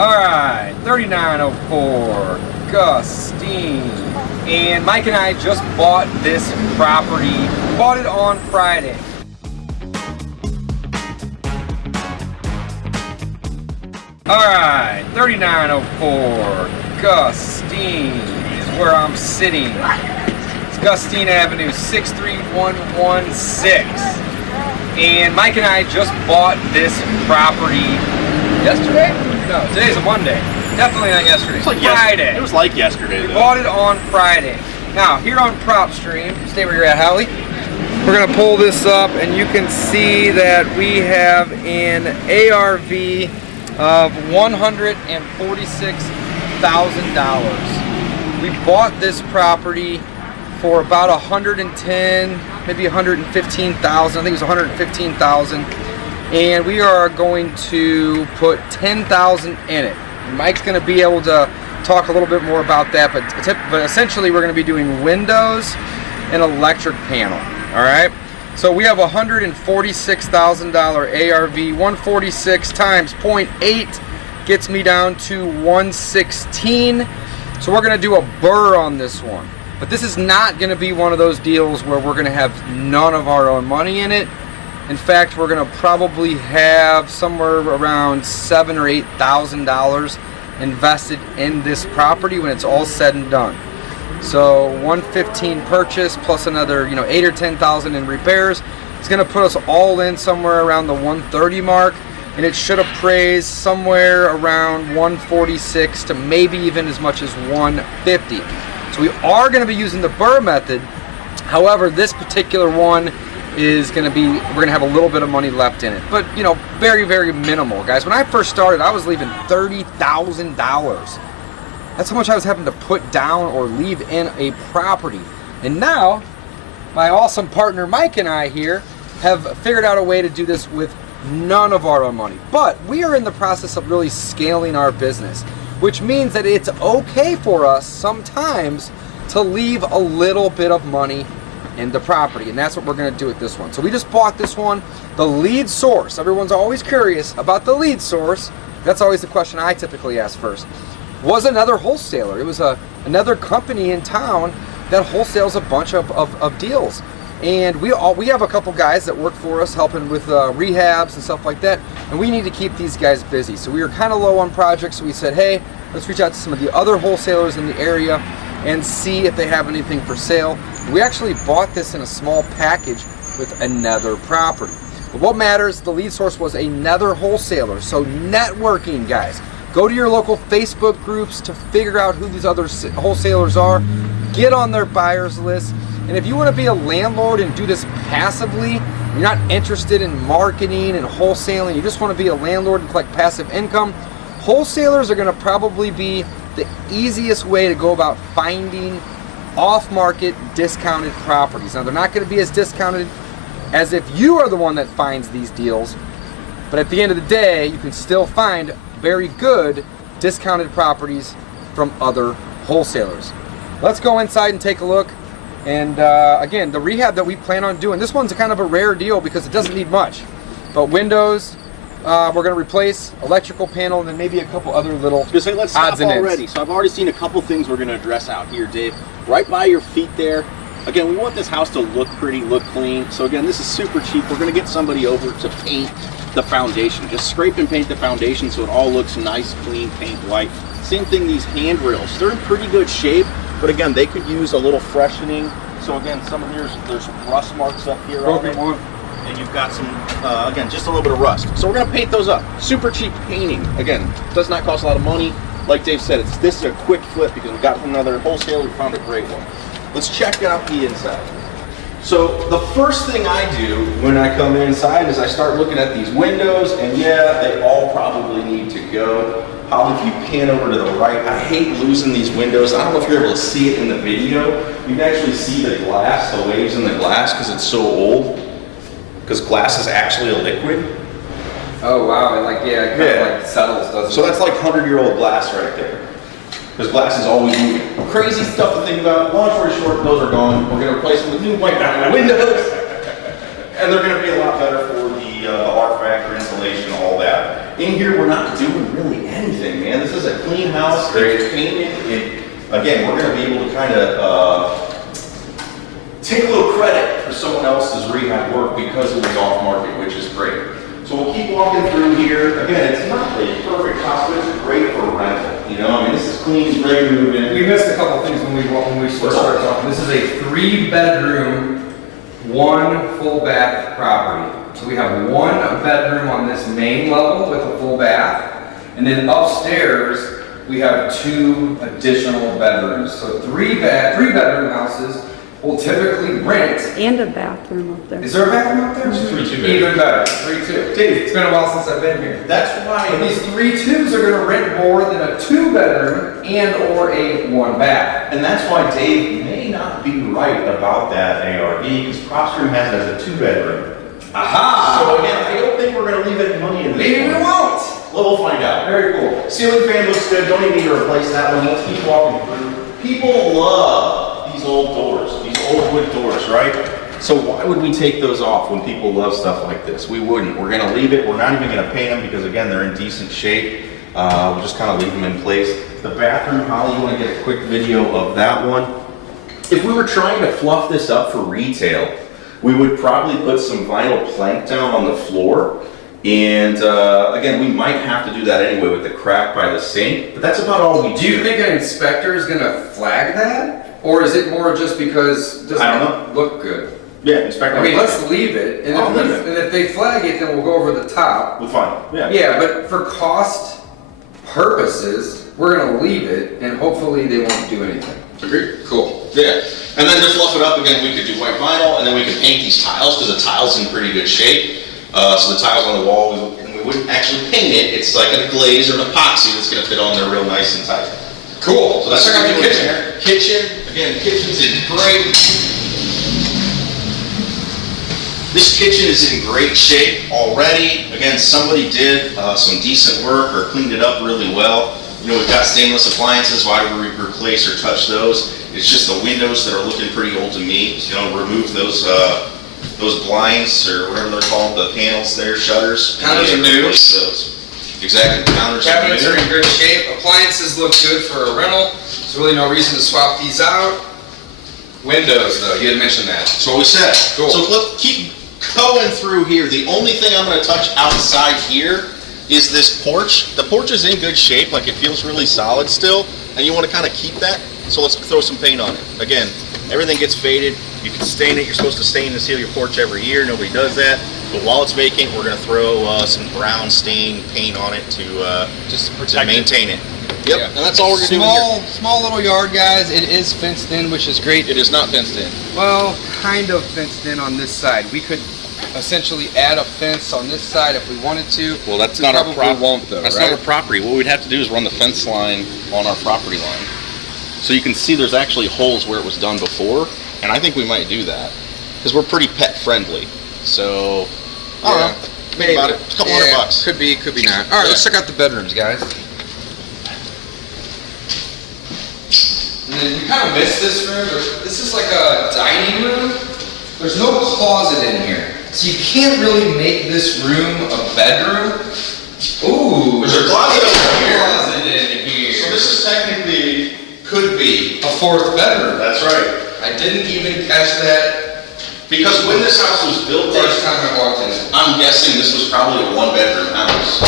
Alright, 3904 Gustine. And Mike and I just bought this property. Bought it on Friday. Alright, 3904 Gustine is where I'm sitting. It's Gustine Avenue, 63116. And Mike and I just bought this property yesterday? No, today's a Monday. Definitely not yesterday. It's like Friday. It was like yesterday, though. We bought it on Friday. Now, here on PropStream, stay where you're at, Howie. We're going to pull this up, and you can see that we have an ARV of $146,000. We bought this property for about 110, maybe 115,000. I think it was 115,000. And we are going to put 10,000 in it. Mike's going to be able to talk a little bit more about that, but essentially we're going to be doing windows and electric panel. All right. So we have a $146,000 ARV. 146 times 0.8 gets me down to 116. So we're going to do a burr on this one. But this is not going to be one of those deals where we're going to have none of our own money in it. In fact, we're going to probably have somewhere around $7,000 or $8,000 invested in this property when it's all said and done. So 115 purchase plus another, 8 or 10,000 in repairs. It's going to put us all in somewhere around the 130 mark, and it should appraise somewhere around 146 to maybe even as much as 150. So we are going to be using the burr method. However, this particular one is going to be, we're going to have a little bit of money left in it, but very, very minimal, guys. When I first started, I was leaving $30,000. That's how much I was having to put down or leave in a property. And now, my awesome partner Mike and I here have figured out a way to do this with none of our own money. But we are in the process of really scaling our business, which means that it's okay for us sometimes to leave a little bit of money in the property, and that's what we're going to do with this one. So we just bought this one. The lead source, everyone's always curious about the lead source. That's always the question I typically ask first. Was another wholesaler. It was another company in town that wholesales a bunch of deals. And we have a couple guys that work for us helping with rehabs and stuff like that, and we need to keep these guys busy. So we were kind of low on projects, so we said, hey, let's reach out to some of the other wholesalers in the area and see if they have anything for sale. We actually bought this in a small package with another property. But what matters, the lead source was another wholesaler. So networking, guys. Go to your local Facebook groups to figure out who these other wholesalers are. Get on their buyers list. And if you want to be a landlord and do this passively, you're not interested in marketing and wholesaling, you just want to be a landlord and collect passive income, wholesalers are going to probably be the easiest way to go about finding off-market discounted properties. Now, they're not going to be as discounted as if you are the one that finds these deals, but at the end of the day, you can still find very good discounted properties from other wholesalers. Let's go inside and take a look. And again, the rehab that we plan on doing, this one's kind of a rare deal because it doesn't need much. But windows, we're going to replace, electrical panel, and then maybe a couple other little let's odds stop and already. ends. So I've already seen a couple things we're going to address out here, Dave. Right by your feet there. Again, we want this house to look pretty, look clean. So again, this is super cheap. We're going to get somebody over to paint the foundation. Just scrape and paint the foundation so it all looks nice, clean, paint white. Same thing, these handrails. They're in pretty good shape, but again, they could use a little freshening. So again, some of there's rust marks up here on it. And you've got some, again, just a little bit of rust. So we're going to paint those up. Super cheap painting. Again, does not cost a lot of money. Like Dave said, this is a quick flip because we got it from another wholesaler. We found a great one. Let's check out the inside. So the first thing I do when I come inside is I start looking at these windows, and yeah, they all probably need to go. How if you pan over to the right, I hate losing these windows. I don't know if you're able to see it in the video. You can actually see the glass, the waves in the glass because it's so old. Because glass is actually a liquid. Oh wow, and it kind of like settles, doesn't it? So that's like 100-year-old glass right there. Because glass is always moving. Crazy stuff to think about. Long story short, those are gone. We're going to replace them with new white windows. And they're going to be a lot better for the R factor, insulation, all that. In here, we're not doing really anything, man. is a clean house, it's painted, and again, we're gonna be able to kind of take a little credit for someone else's rehab work because it was off market, which is great. So we'll keep walking through here. Again, it's not a perfect house, but it's great for rental. You know, I mean, this is clean, it's ready to move in. We missed a couple things when we started talking. This is a 3-bedroom, 1 full bath property. So we have 1 bedroom on this main level with a full bath, and then upstairs we have 2 additional bedrooms. So 3-bedroom houses will typically rent. And a bathroom up there. Is there a bathroom up there? 3 2 Even better, 3-2. Dave, it's been a while since I've been here. That's why And these 3-2s are gonna rent more than a 2-bedroom and or a 1 bath. And that's why Dave may not be right about that ARV, because Propstream has it as a 2-bedroom. Aha! So again, I don't think we're gonna leave any money in this. Maybe we one. won't. Well, we'll find out. Very cool. Ceiling fan looks good, don't even need to replace that one. Let's keep walking through. People love these old doors, these old wood doors, right? So why would we take those off when people love stuff like this? We wouldn't. We're gonna leave it. We're not even gonna paint them because again, they're in decent shape. We'll just kind of leave them in place. The bathroom, Holly, you wanna get a quick video of that one? If we were trying to fluff this up for retail, we would probably put some vinyl plank down on the floor. And again, we might have to do that anyway with the crack by the sink, but that's about all we do. Do you think an inspector is gonna flag that? Or is it more just because it doesn't I don't know. look good? Yeah, inspector. I mean, let's leave it, and I'll leave it. and if they flag it, then we'll go over the top. We'll find it. Yeah. Yeah, but for cost purposes, we're gonna leave it, and hopefully they won't do anything. Agreed. Cool. Yeah, and then to fluff it up again, we could do white vinyl, and then we could paint these tiles because the tile's in pretty good shape. So the tiles on the wall, we wouldn't actually paint it. It's like a glaze or an epoxy that's going to fit on there real nice and tight. Cool. So that's Let's check out the kitchen. Kitchen, again, the kitchen's in great. This kitchen is in great shape already. Again, somebody did some decent work or cleaned it up really well. You know, we've got stainless appliances. Why do we replace or touch those? It's just the windows that are looking pretty old to me. You know, remove those blinds or whatever they're called, the panels there, shutters. Counters are new. Those. Exactly. Cabinets are in good shape. Appliances look good for a rental. There's really no reason to swap these out. Windows, though, you had mentioned that. That's what we said. Cool. So let's keep going through here. The only thing I'm going to touch outside here is this porch. The porch is in good shape, like it feels really solid still, and you want to kind of keep that. So let's throw some paint on it. Again, everything gets faded. You can stain it. You're supposed to stain and seal your porch every year. Nobody does that. But while it's vacant, we're going to throw some brown stain paint on it to just maintain it. Yep, Yeah. and that's all we're going to do in here. Small little yard, guys. It is fenced in, which is great. It is not fenced in. Well, kind of fenced in on this side. We could essentially add a fence on this side if we wanted to. Well, that's We not our probably property. won't, though, That's right? not our property. What we'd have to do is run the fence line on our property line. So you can see there's actually holes where it was done before, and I think we might do that because we're pretty pet friendly. So, I don't know. Think about it. It's a couple $100. Could be, could be not. All right, let's check out the bedrooms, guys. And then you kind of missed this room. This is like a dining room. There's no closet in here, so you can't really make this room a bedroom. Ooh, There's a closet over here. Closet in here. So this is technically, could be. A 4th bedroom. That's right. I didn't even catch that Because when this house was built, first time I walked in. I'm guessing this was probably a 1-bedroom house.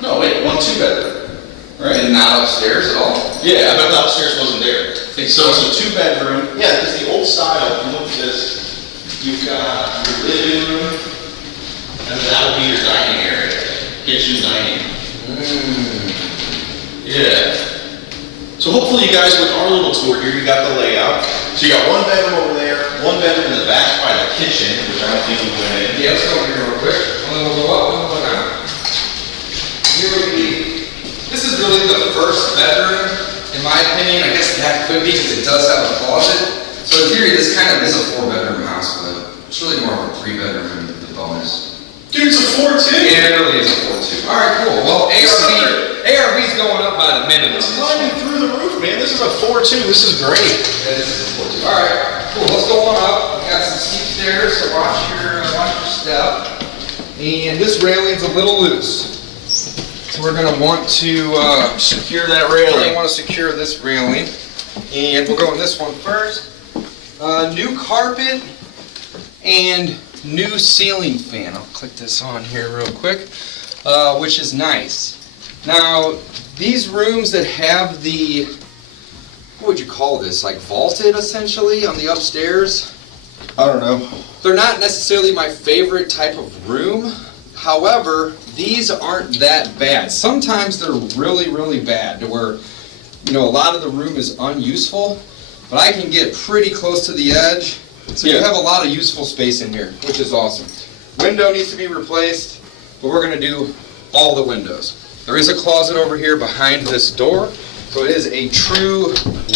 No, wait, 1 2-bedroom. Right? And not upstairs at all. Yeah, I bet the upstairs wasn't there. Think So it's a 2-bedroom. Yeah, because the old style, if you look at this, you've got your living room, and then that'll be your dining area. Kitchen, dining. Yeah. So hopefully you guys, with our little tour here, you got the layout. So you got 1 bedroom over there, 1 bedroom in the back by the kitchen, which I don't think we went in. Yeah, let's go over here real quick. And then we'll go up, and we'll go down. Here would be, this is really the first bedroom, in my opinion. I guess that could be because it does have a closet. So in theory, this kind of is a 4-bedroom house, but it's really more of a 3-bedroom and the bonus. Dude, it's a 4-2. Yeah, it really is a 4-2. All right, cool. Well, ARV's going up by the minute. It's climbing through the roof, man. This is a 4-2. This is great. Yeah, this is a 4-2. All right, cool. Let's go on up. We got some steep stairs, so watch your step. And this railing's a little loose. So we're going to want to Secure that we're going to railing. want to secure this railing, and we'll go in this one first. New carpet and new ceiling fan. I'll click this on here real quick, which is nice. Now, these rooms that have the, what would you call this, like vaulted essentially on the upstairs? I don't know. They're not necessarily my favorite type of room. However, these aren't that bad. Sometimes they're really, really bad to where, you know, a lot of the room is unuseful, but I can get pretty close to the edge. So you have a lot of useful space in here, which is awesome. Window needs to be replaced, but we're gonna do all the windows. There is a closet over here behind this door, so it is a true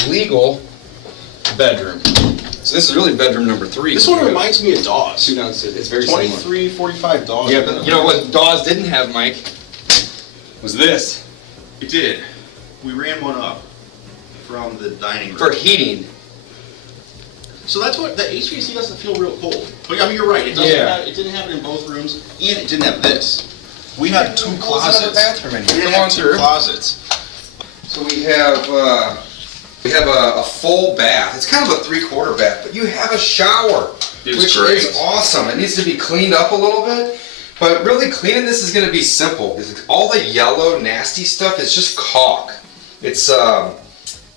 legal bedroom. So this is really bedroom number 3. This one reminds me of Dawes. Two downstairs. It's very similar. 2345 Dawes. Yeah, but you know what Dawes didn't have, Mike? Was this. It did. We ran one up from the dining room. For heating. So that's what, the HVAC doesn't feel real cold. But I mean, you're right, it didn't have it in both rooms, and it didn't have this. We had 2 closets. Another bathroom in here. We Come had on 2 through. closets. So we have a full bath. It's kind of a 3/4 bath, but you have a shower, It's which great. is awesome. It needs to be cleaned up a little bit, but really cleaning this is going to be simple. Because all the yellow, nasty stuff is just caulk. It's what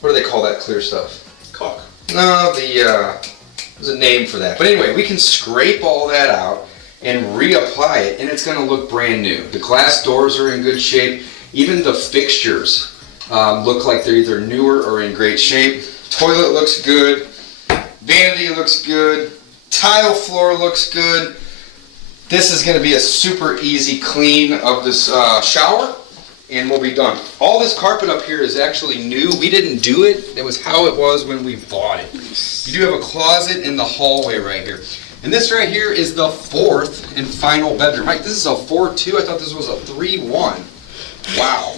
do they call that clear stuff? Caulk. No, there's a name for that. But anyway, we can scrape all that out and reapply it, and it's going to look brand new. The glass doors are in good shape. Even the fixtures look like they're either newer or in great shape. Toilet looks good. Vanity looks good. Tile floor looks good. This is going to be a super easy clean of this shower, and we'll be done. All this carpet up here is actually new. We didn't do it. It was how it was when we bought it. You do have a closet in the hallway right here. And this right here is the 4th and final bedroom. Mike, this is a 4-2. I thought this was a 3-1. Wow.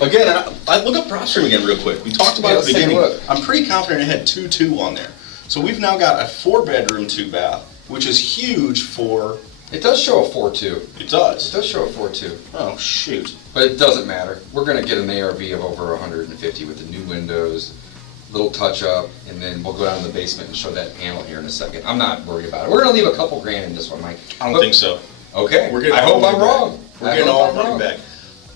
Again, I look up Prosper again real quick. We talked about it at the let's take a beginning. look. I'm pretty confident it had 2-2 on there. So we've now got a 4-bedroom, 2-bath, which is huge for, It does show a 4-2. it It does. does show a 4-2. Oh, shoot. But it doesn't matter. We're going to get an ARV of over 150 with the new windows, little touch up, and then we'll go down to the basement and show that panel here in a second. I'm not worried about it. We're going to leave a couple grand in this one, Mike. I don't think so. Okay. We're getting I all hope the I'm money back. wrong. We're getting all the money back.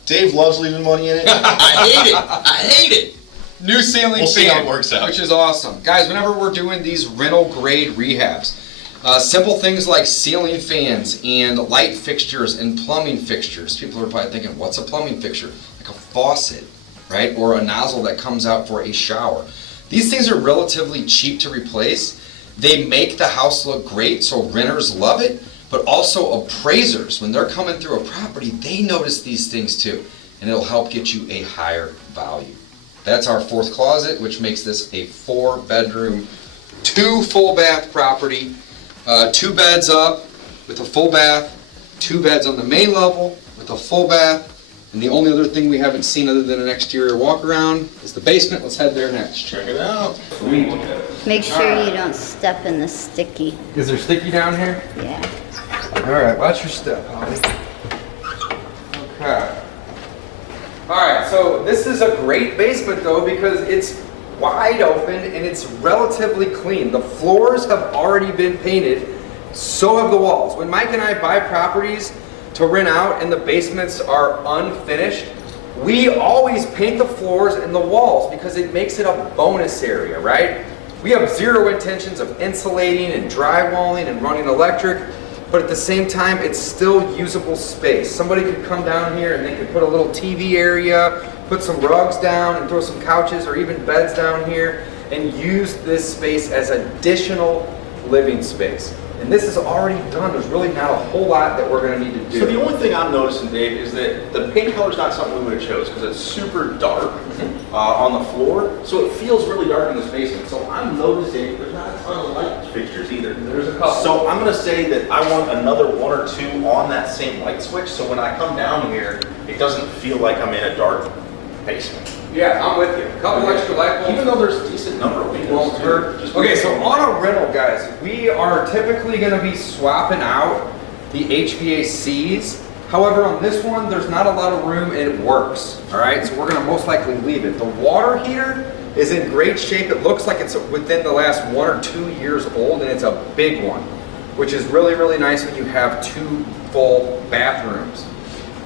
Dave loves leaving money in it. I hate it. I hate it. New ceiling We'll see how fan, it works out. which is awesome. Guys, whenever we're doing these rental grade rehabs, simple things like ceiling fans and light fixtures and plumbing fixtures. People are probably thinking, what's a plumbing fixture? Like a faucet, right? Or a nozzle that comes out for a shower. These things are relatively cheap to replace. They make the house look great, so renters love it. But also appraisers, when they're coming through a property, they notice these things too. And it'll help get you a higher value. That's our 4th closet, which makes this a 4-bedroom, 2 full bath property. 2 beds up with a full bath, 2 beds on the main level with a full bath. And the only other thing we haven't seen other than an exterior walk around is the basement. Let's head there next. Check it out. Make sure you don't step in the sticky. Is there sticky down here? Yeah. All right, watch your step, Holly. Okay. All right, so this is a great basement though because it's wide open and it's relatively clean. The floors have already been painted, so have the walls. When Mike and I buy properties to rent out and the basements are unfinished, we always paint the floors and the walls because it makes it a bonus area, right? We have zero intentions of insulating and drywalling and running electric. But at the same time, it's still usable space. Somebody could come down here and they could put a little TV area, put some rugs down and throw some couches or even beds down here and use this space as additional living space. And this is already done. There's really not a whole lot that we're gonna need to do. So the only thing I'm noticing, Dave, is that the paint color is not something we would have chose because it's super dark on the floor. So it feels really dark in this basement. So I'm noticing there's not a ton of light fixtures either. There's a couple. So I'm gonna say that I want another 1 or 2 on that same light switch. So when I come down here, it doesn't feel like I'm in a dark basement. Yeah, I'm with you. A couple extra light bulbs. Even though there's a decent number of windows. Won't hurt. Okay, so on a rental, guys, we are typically going to be swapping out the HVACs. However, on this one, there's not a lot of room and it works, all right? So we're gonna most likely leave it. The water heater is in great shape. It looks like it's within the last 1 or 2 years old, and it's a big one, which is really, really nice when you have 2 full bathrooms.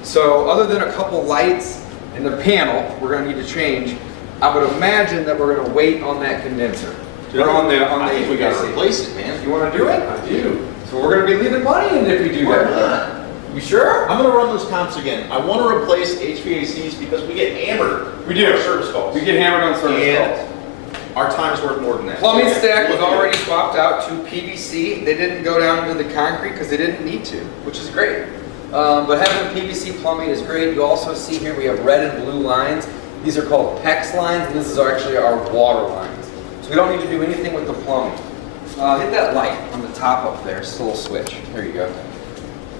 So other than a couple lights and the panel, we're gonna need to change, I would imagine that we're gonna wait on that condenser. Or on the I think we gotta HVAC. replace it, man. You wanna do it? I do. So we're gonna be leaving money in if we do that. You sure? I'm gonna run those comps again. I want to replace HVACs because we get hammered. We do. On service calls. We get hammered on service And calls. our time's worth more than that. Plumbing So, stack was look at it. already swapped out to PVC. They didn't go down into the concrete because they didn't need to, which is great. But having PVC plumbing is great. You also see here we have red and blue lines. These are called PEX lines, and this is actually our water lines. So we don't need to do anything with the plumbing. Hit that light on the top up there, it's a little switch. There you go.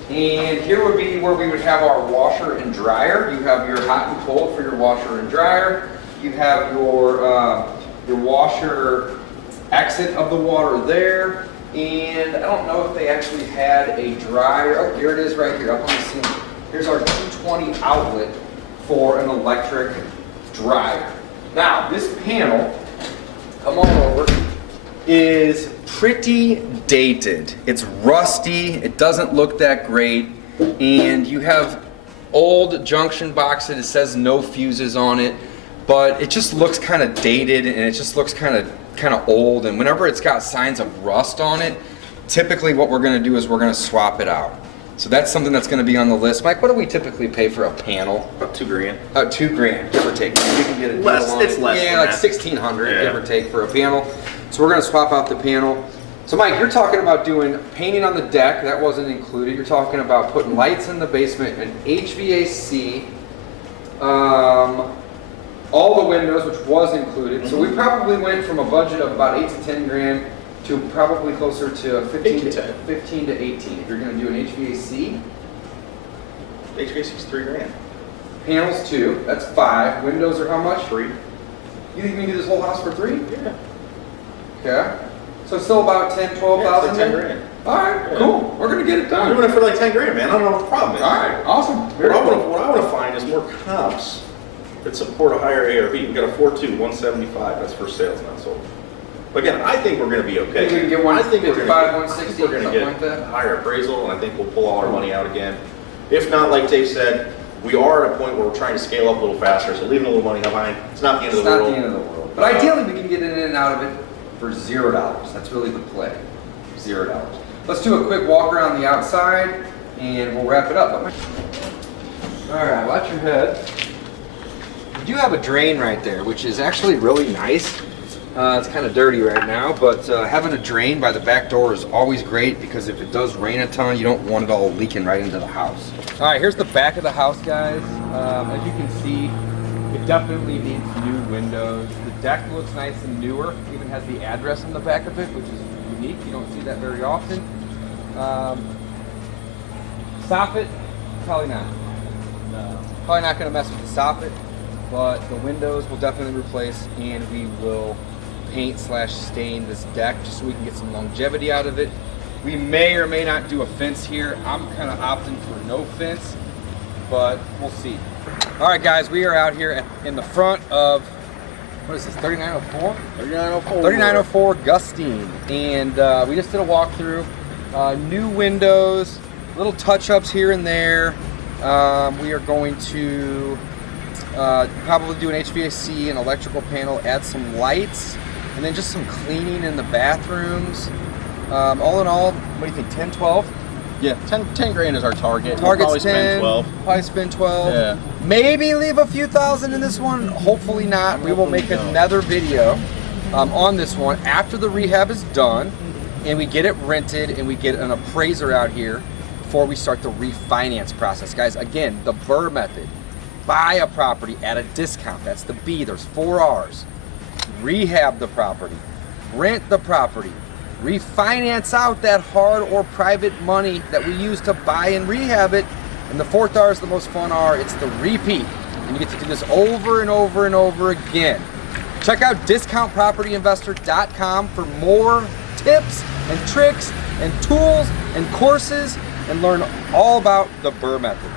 And here would be where we would have our washer and dryer. You have your hot and cold for your washer and dryer. You have your washer exit of the water there. And I don't know if they actually had a dryer. Oh, here it is right here, up on the ceiling. Here's our 220 outlet for an electric dryer. Now, this panel, come on over, is pretty dated. It's rusty, it doesn't look that great, and you have old junction boxes. It says no fuses on it, but it just looks kind of dated and it just looks kind of old, and whenever it's got signs of rust on it, typically what we're going to do is we're going to swap it out. So that's something that's going to be on the list. Mike, what do we typically pay for a panel? About $2 grand. About $2 grand, give or take. Maybe we can get a deal Less, on it. it's less Yeah, than like that. 1,600, Yeah. give or take, for a panel. So we're going to swap out the panel. So Mike, you're talking about doing painting on the deck. That wasn't included. You're talking about putting lights in the basement, an HVAC, all the windows, which was included. So we probably went from a budget of about 8 to 10 grand to probably closer to 15 to 18. If you're going to do an HVAC, HVAC's $3 grand. panels 2, that's 5. Windows are how much? 3. You think we can do this whole house for 3? Yeah. Okay. So still about 10, 12,000 10 grand. All right, Yeah. cool. We're going to get it I'm done. doing it for like 10 grand, man. I don't know what the problem is. All right, awesome. What Very I cool. want to find is more comps that support a higher ARV. We got a 4.2, 175. That's for sales, not sold. But again, I think we're going to be okay. Think we can get I think we're going 155, to 160, we're going to something get like that? higher appraisal, and I think we'll pull all our money out again. If not, like Dave said, we are at a point where we're trying to scale up a little faster, so leaving a little money behind, it's not the end It's of the not world. the end of the world. But ideally, we can get in and out of it for $0. That's really the play. $0. Let's do a quick walk around the outside, and we'll wrap it up. All right, watch your head. We do have a drain right there, which is actually really nice. It's kind of dirty right now, but having a drain by the back door is always great because if it does rain a ton, you don't want it all leaking right into the house. All right, here's the back of the house, guys. As you can see, it definitely needs new windows. The deck looks nice and newer. It even has the address in the back of it, which is unique. You don't see that very often. Soffit, probably not. No. Probably not going to mess with the soffit, but the windows will definitely replace, and we will paint/stain this deck just so we can get some longevity out of it. We may or may not do a fence here. I'm kind of opting for no fence, but we'll see. All right, guys, we are out here in the front of, what is this, 3904? 3904. 3904 Gustine, and we just did a walkthrough. New windows, little touch-ups here and there. We are going to probably do an HVAC, an electrical panel, add some lights, and then just some cleaning in the bathrooms. All in all, what do you think, 10, 12? Yeah, 10 grand is our target. Target's We'll probably 10, spend 12. probably spend 12. Yeah. Maybe leave a few thousand in this one, hopefully not. We will make another video on this one after the rehab is done and we get it rented and we get an appraiser out here before we start the refinance process. Guys, again, the BRRRR method. Buy a property at a discount. That's the B. There's 4 R's. Rehab the property. Rent the property. Refinance out that hard or private money that we use to buy and rehab it. And the 4th R is the most fun R. It's the repeat. And you get to do this over and over and over again. Check out discountpropertyinvestor.com for more tips and tricks and tools and courses and learn all about the BRRRR method.